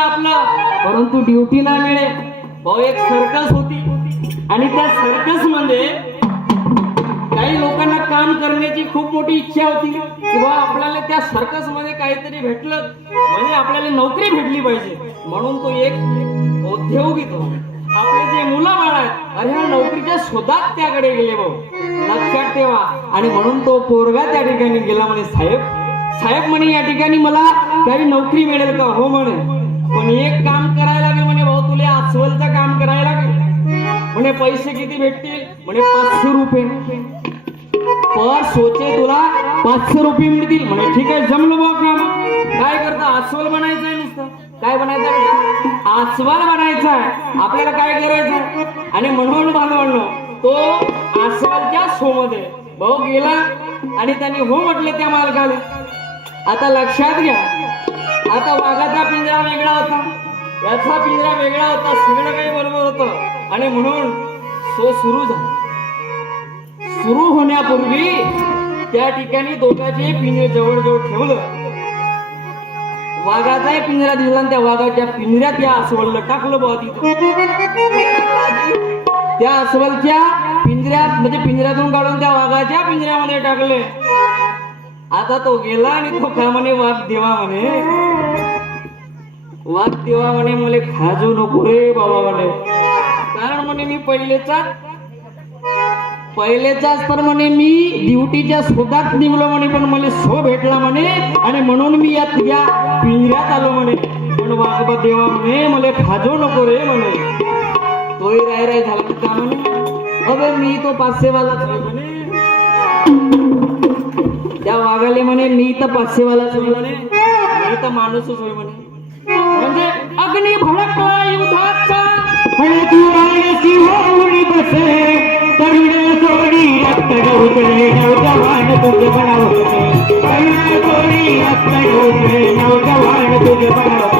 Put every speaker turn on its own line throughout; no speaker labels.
आपला परंतु ड्युटी ना मिळे. भाऊ एक सर्कस होती. आणि त्या सर्कसमध्ये काही लोकांना काम करण्याची खूप मोठी इच्छा होती. किंवा आपल्याला त्या सर्कसमध्ये काहीतरी भेटलं. म्हणजे आपल्याला नोकरी भेटली पाहिजे. म्हणून तो एक औद्योगिक होता. आपले जे मुलं बाळ आहेत अरे ह्या नोकरीच्या शोधात त्याकडे गेले भाऊ. लक्षात ठेवा. आणि म्हणून तो पोरगा त्या ठिकाणी गेला म्हणे साहेब साहेब म्हणे या ठिकाणी मला काही नोकरी मिळेल का? हो म्हणे. पण एक काम करायला लागेल म्हणे भाऊ तुला अस्वलचं काम करायला लागेल म्हणे पैसे किती भेटतील? म्हणे पाचशे रुपये. पर सोचे तुला पाचशे रुपये मिळतील. म्हणे ठीक आहे जमलो भाऊ काम. काय करता? अस्वल म्हणायचंय नुसतं. काय बनायचं अस्वल बनायचं आहे. आपल्याला काय करायचं आणि म्हणून बांधवणं तो अस्वलच्या शो मध्ये भाऊ गेला आणि त्यांनी हो म्हटलं त्या मालकाला. आता लक्षात घ्या आता वाघाचा पिंजरा वेगळा होता. याचा पिंजरा वेगळा होता सगळं काही बरोबर होतं. आणि म्हणून सो सुरू झाला. सुरू होण्यापूर्वी त्या ठिकाणी दोघांचे पिंजरे जवळ जवळ ठेवलं. वाघाचाही पिंजरा दिला आणि त्या वाघाच्या पिंजऱ्यात या अस्वलला टाकलं बुवा त्या अस्वलच्या पिंजऱ्यात म्हणजे पिंजऱ्यातून काढून त्या वाघाच्या पिंजऱ्यामध्ये टाकले आता तो गेला आणि तो काय म्हणे वाघ देवा म्हणे. वाद देवा म्हणे मला खाजू नको रे बाबा म्हणे. कारण म्हणे मी पहिलेचा पहिलेचाच तर म्हणे मी ड्युटीच्या शोधात निघलो म्हणे पण मला शो भेटला म्हणे. आणि म्हणून मी या या पिंजऱ्यात आलो म्हणे. पण वाघबा देवा म्हणे मला खाजो नको रे म्हणे. तोही राय राय झाला का म्हणे? अबे मी तो पाचशेवालाच आहे म्हणे. त्या वाघाले म्हणे मी तर पाचशेवालाच आहे म्हणे. मी तर माणूसच होय म्हणे. म्हणजे अग्नी भडकला युद्धाचा
आणि तू रायसी बसे तरुण सोडी रक्त गौतले नवजवान तुझे बनावते तरुण सोडी रक्त गौतले नवजवान तुझे बनावते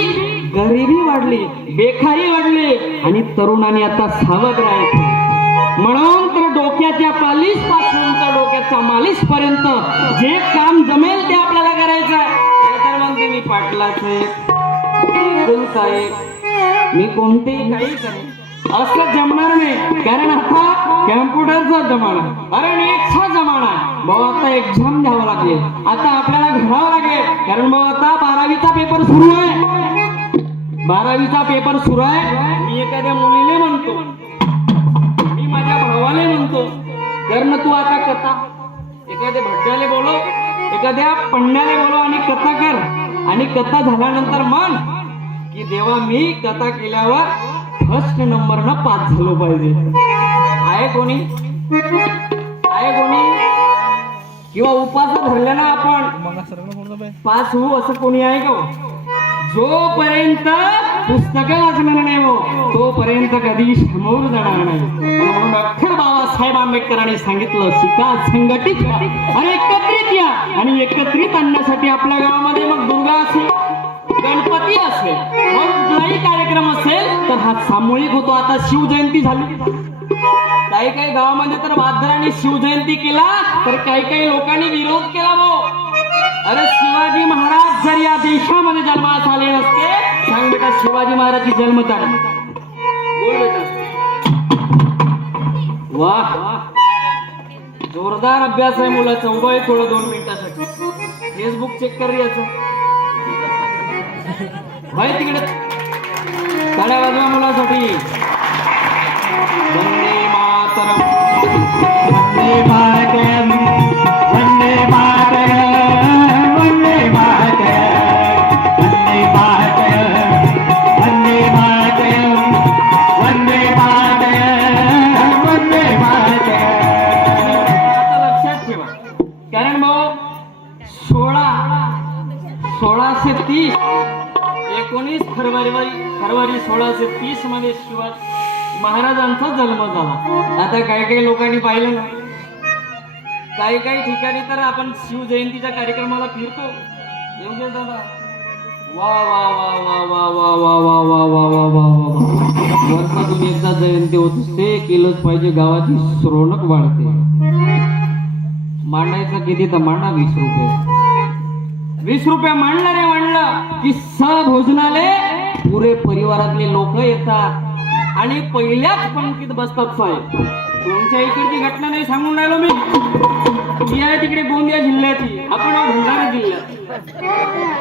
गरिबी गरिबी वाढली बेखारी वाढली आणि तरुणांनी आता सावध राहायचं. म्हणून तर डोक्याच्या पालीसपासून तर डोक्याच्या मालिश पर्यंत जे काम जमेल ते आपल्याला करायचं आहे. म्हणते मी पाटलाच आहे मी कोणतेही काही करेन. असं जमणार नाही. कारण आता कॅम्प्युटरचा जमाना अरे नेटचा जमाना भाऊ आता एक्झाम द्यावं लागेल. आता आपल्याला घडावं लागेल. कारण भाऊ आता बारावीचा पेपर सुरू आहे. बारावीचा पेपर सुरू आहे. मी एखाद्या मुलीने म्हणतो. मी माझ्या भावाला म्हणतो कर ना तू आता कथा. एखाद्या भट्ट्याला बोलव एखाद्या पंड्याला बोलव आणि कथा कर. आणि कथा झाल्यानंतर म्हण की देवा मी कथा केल्यावर फर्स्ट नंबर न पास झालो पाहिजे. आहे कोणी? आहे कोणी? किंवा उपास धरले ना आपण पास होऊ असं कोणी आहे का हो? जोपर्यंत पुस्तकं वाचणार नाही हो तोपर्यंत कधी समोर जाणार नाही. म्हणून अख्खर बाबासाहेब आंबेडकरांनी सांगितलं शिका संघटित आणि एकत्रित या. आणि एकत्रित आणण्यासाठी आपल्या गावामध्ये मग दुर्गा असेल गणपती असेल मग कुठलाही कार्यक्रम असेल तर हा सामूहिक होतो. आता शिवजयंती झाली. काही काही गावामध्ये तर वादरांनी शिवजयंती केला तर काही काही लोकांनी विरोध केला भाऊ. अरे शिवाजी महाराज जर या देशामध्ये जन्मास आले नसते सांग बेटा शिवाजी महाराजची जन्मतारीख. बोल बेटा. वा. जोरदार अभ्यास आहे मुलाचा. उभा आहे थोडं दोन मिनिटासाठी. फेसबुक चेक कर याचं. भाई तिकडे. टाळ्या वाजवा मुलासाठी. वंदे मातरम. सोळाशे तीस एकोणीस फरवरी फरवरी सोळाशे तीसमध्ये शिवाजी महाराजांचा जन्म झाला आता काही काही लोकांनी पाहिलं ना काही काही ठिकाणी तर आपण शिवजयंतीच्या कार्यक्रमाला फिरतो योगेश दादा वा वा वा वा वा वा वा वा वा वा वा वा वा वा वर्षातून एकदा जयंती होत ते केलंच पाहिजे गावाची श्रोणक वाढते मांडायचं किती तर मांडा वीस रुपये वीस रुपये मांडलं रे मांडलं. की भोजनाले पुरे परिवारातले लोक येतात. आणि पहिल्याच पंक्तीत बसतात साहेब. तुमच्या इकडची घटना नाही सांगून राहिलो मी. ती आहे तिकडे गोंदिया जिल्ह्याची आपण भंडारा जिल्ह्यात.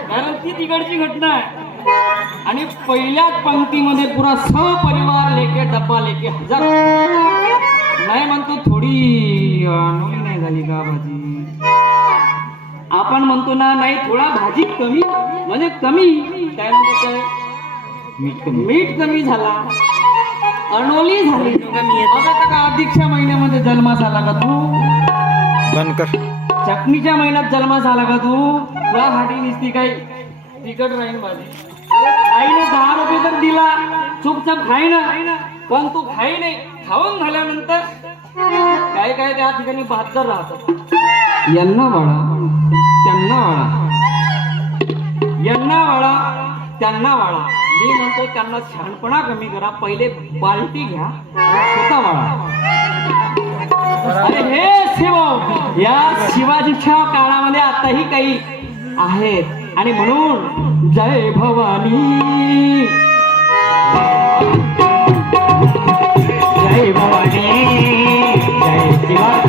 कारण ती तिकडची घटना आहे. आणि पहिल्याच पंक्तीमध्ये पुरा सहपरिवार लेके डब्बा लेके हजार. नाही म्हणतो थोडी नोंद नाही झाली का भाजी? आपण म्हणतो ना नाही थोडा भाजी कमी म्हणजे कमी. काय म्हणतो मीठ कमी. मीठ कमी झाला. अनोली झाली. आता का अधिकच्या महिन्यामध्ये जन्मास आला का तू?
बंद कर
चटणीच्या महिन्यात जन्मास आला का तू? तुला हाटी निसती काही तिकट राहील भाजी. अरे खाईने दहा रुपये तर दिला. चुपचाप खाई ना पण तू खाई नाही खाऊन झाल्यानंतर काय काय त्या ठिकाणी बहात्तर राहतात. यांना वाळा त्यांना वाळा. यांना वाळा त्यांना वाळा. मी म्हणतो त्यांना शहाणपणा कमी करा. पहिले बाल्टी घ्या स्वतः वाळा. अरे हे शिव या शिवाजीच्या काळामध्ये आताही काही आहेत. आणि म्हणून जय भवानी.
जय भवानी. जय शिवा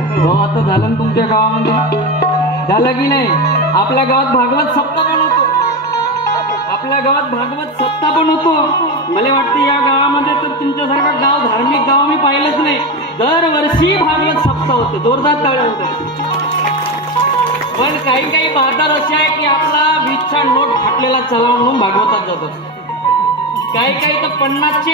हो आता झालं ना तुमच्या गावामध्ये? झालं की नाही? आपल्या गावात भागवत सप्ताह पण होतो. आपल्या गावात भागवत सप्ताह पण होतो. मला वाटतं या गावामध्ये तर तुमच्यासारखं गाव धार्मिक गाव मी पाहिलंच नाही. दरवर्षी भागवत सप्ताह होते. जोरदार टाळ्या होते पण काही काही बाजार असे आहे की आपला वीसचा नोट फाटलेला चला म्हणून भागवतात जातो काही काही तर पन्नासचे